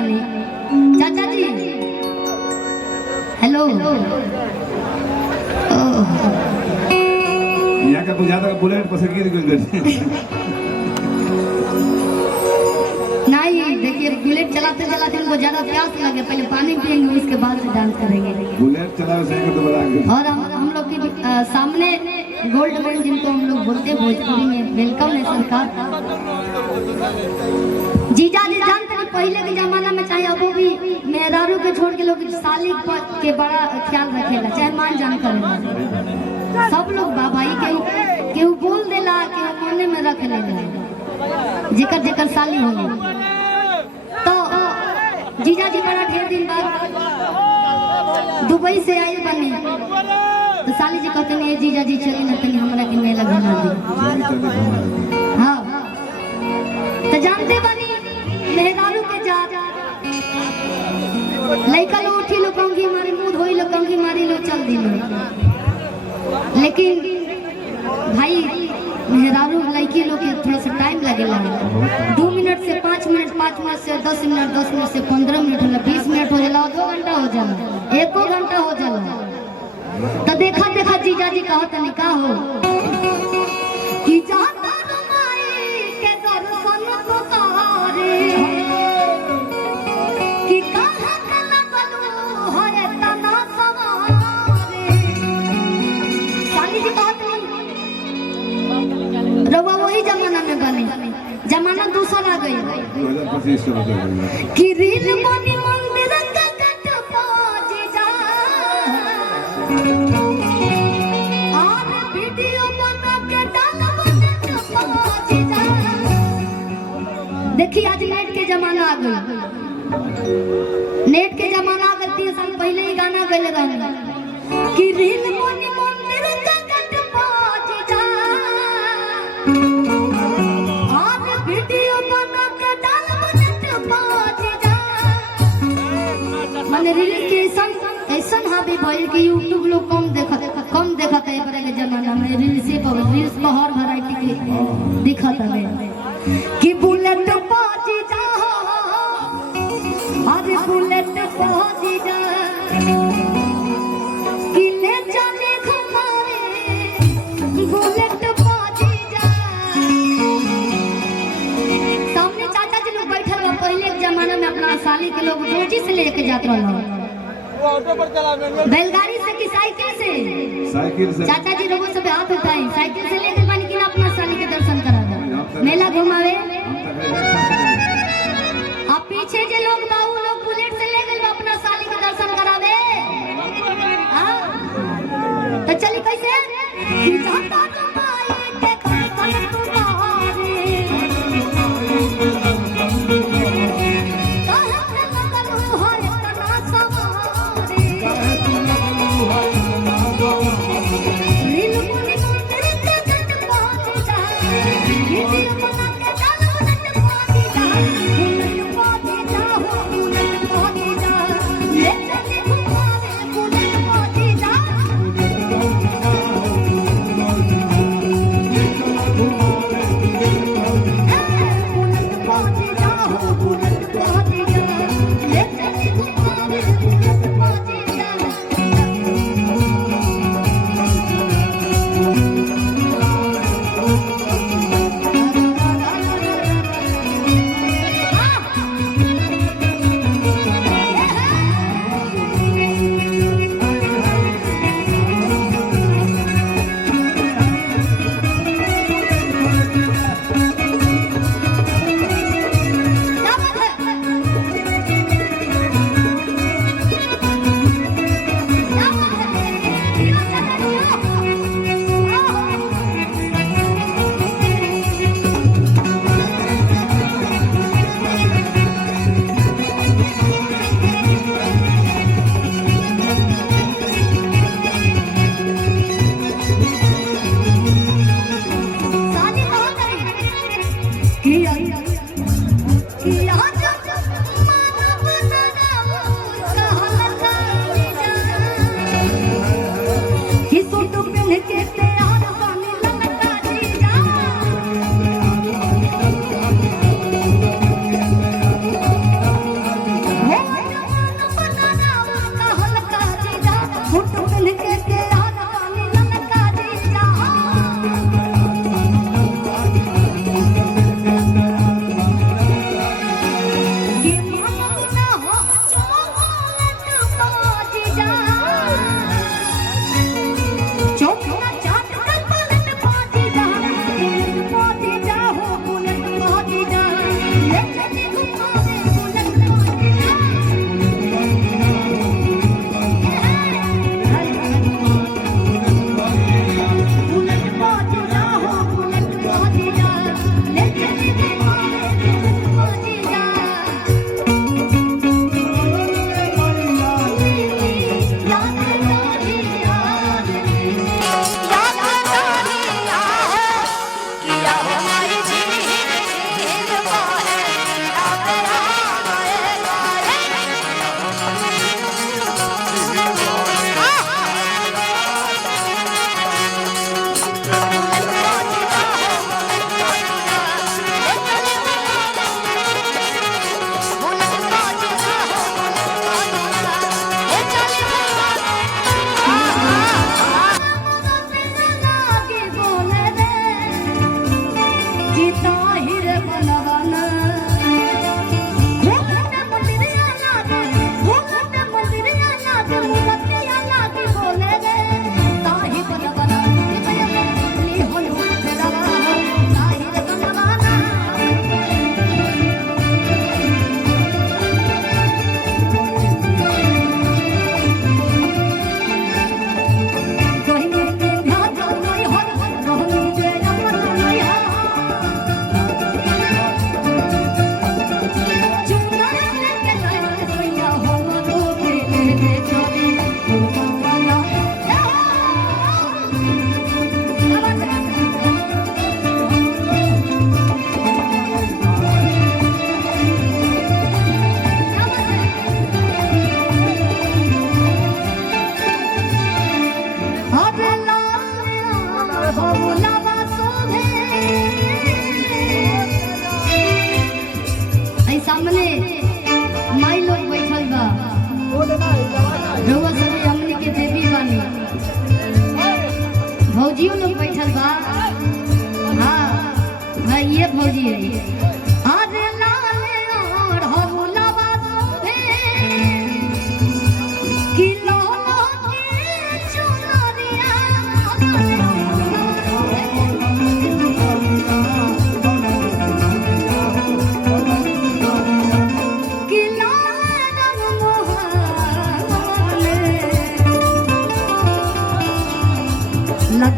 बनी। चाचा जी हेलो। यहाँ का बुझाता है बुलेट पर से गिर गई। नहीं देखिए, बुलेट चलाते चलाते उनको ज्यादा प्यास लगे, पहले पानी पियेंगे उसके बाद से डांस करेंगे। बुलेट चलाओ सही तो बड़ा। और हम लोग के सामने गोल्ड मैन जिनको हम लोग बोलते हैं भोजपुरी में, वेलकम है सरकार। जीजा जी जानते हैं पहले के जमाना में चाहे अब भी मेहरारू के छोड़ के लोग साली के बड़ा ख्याल रखेला, चाहे मान जान करेला। सब लोग बाबाई के बोल देला के मने में रख लेला जेकर जेकर साली होगी। तो जीजा जी बड़ा ढेर दिन बाद दुबई से आए बने, तो साली जी कहते हैं जीजा जी चलिए ना तनी हमरा के मेला घुमा दी। हाँ तो जानते बनी मेहरारू के जा लइका लो उठी लो कंघी मारी, मुंह धोई लो कंघी मारी लो चल दी लो। लेकिन भाई मेहरारू लड़की लोग के थोड़ा सा टाइम लगेला। 2 मिनट से 5 मिनट, 5 मिनट से 10 मिनट, 10 मिनट से 15 मिनट होला, 20 मिनट हो जाला, 2 घंटा हो जाला, 1 घंटा हो जाला। तो देखा देखा जीजा जी कहत नहीं का हो कि जाता रुमाई के दर्शन तो तारे कि कहां कला बलू है तना सवारे। साली जी कहत रवा वही जमाना में बने, जमाना दूसरा आ गई। 2025 का मतलब कि रील बनी मंदिर का कट पहुंच जा और वीडियो बना के डाल कट पहुंच जा। देखिए आज नेट के जमाना आ गई, नेट के जमाना आ गई। 3 साल पहले ही गाना गए रहने कि रील बनी मंदिर का कट पहुंच जा और वीडियो बना के डाल कट पहुंच जा। माने रील के ऐसा हावी भइल कि यूट्यूब लोग कम देखत है एकरे के जमाना में। रील्स पर हर वैरायटी के दिखत है कि बुलेट पहुंच जा, अरे बुलेट पहुंच जा कि ले जाने घुमावे बुलेट पहुंच जा। सामने चाचा जी लोग बैठल बा, पहले के जमाना में अपना साली के लोग रोजी से लेके जात रहल, बैलगाड़ी से कि साइकिल से। साइकिल से चाचा जी लोगों से हाथ उठाई, साइकिल से लेके बन कि अपना साली के दर्शन करा मेला घुमावे। अब पीछे जे लोग बाबू लोग बुलेट से ले गए अपना साली के दर्शन करावे। हाँ तो चली कैसे कि जाता रुमाई के दर्शन तुम्हारे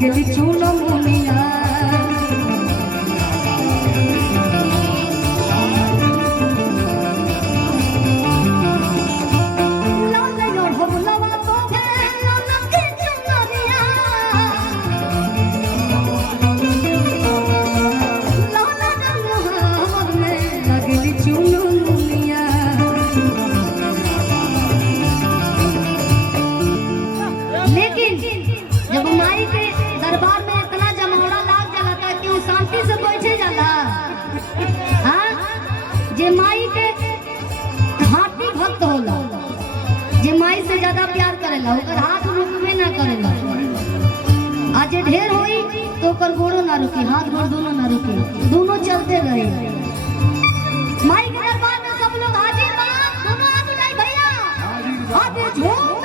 लगली चूनो मुनिया जब माई के दरबार में इतना जमावड़ा लाग जाला था कि वो शांति से बैठे जाला। हाँ जे माई के हाथी भक्त होला, जे माई से ज्यादा प्यार करेला ओकर हाथ रुकबे ना करेला। आज जे ढेर होई तो ओकर गोड़ो ना रुकी, हाथ गोड़ दोनों ना रुकी, दोनों चलते रहे। माई के दरबार में सब लोग हाजिर बा, दोनों हाथ उठाई भैया हाथ झूम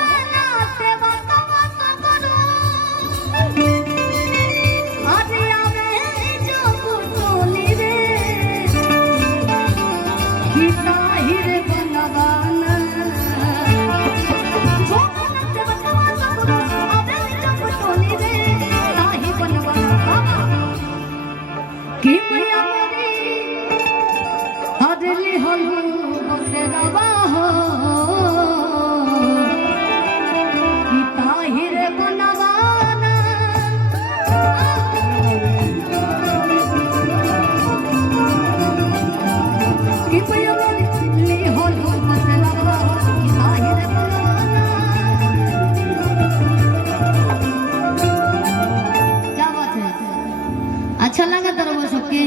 अच्छा लगा तरह सबके।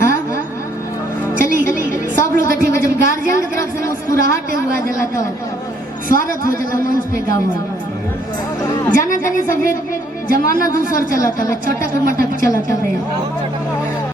हाँ चलिए सब लोग इकट्ठे जब गार्जियन की तरफ से मुस्कुराहट हुआ जला तो स्वागत हो जला मंच पे गाँव जाना तनी सब जमाना दूसर चला था, चटक मटक चला था।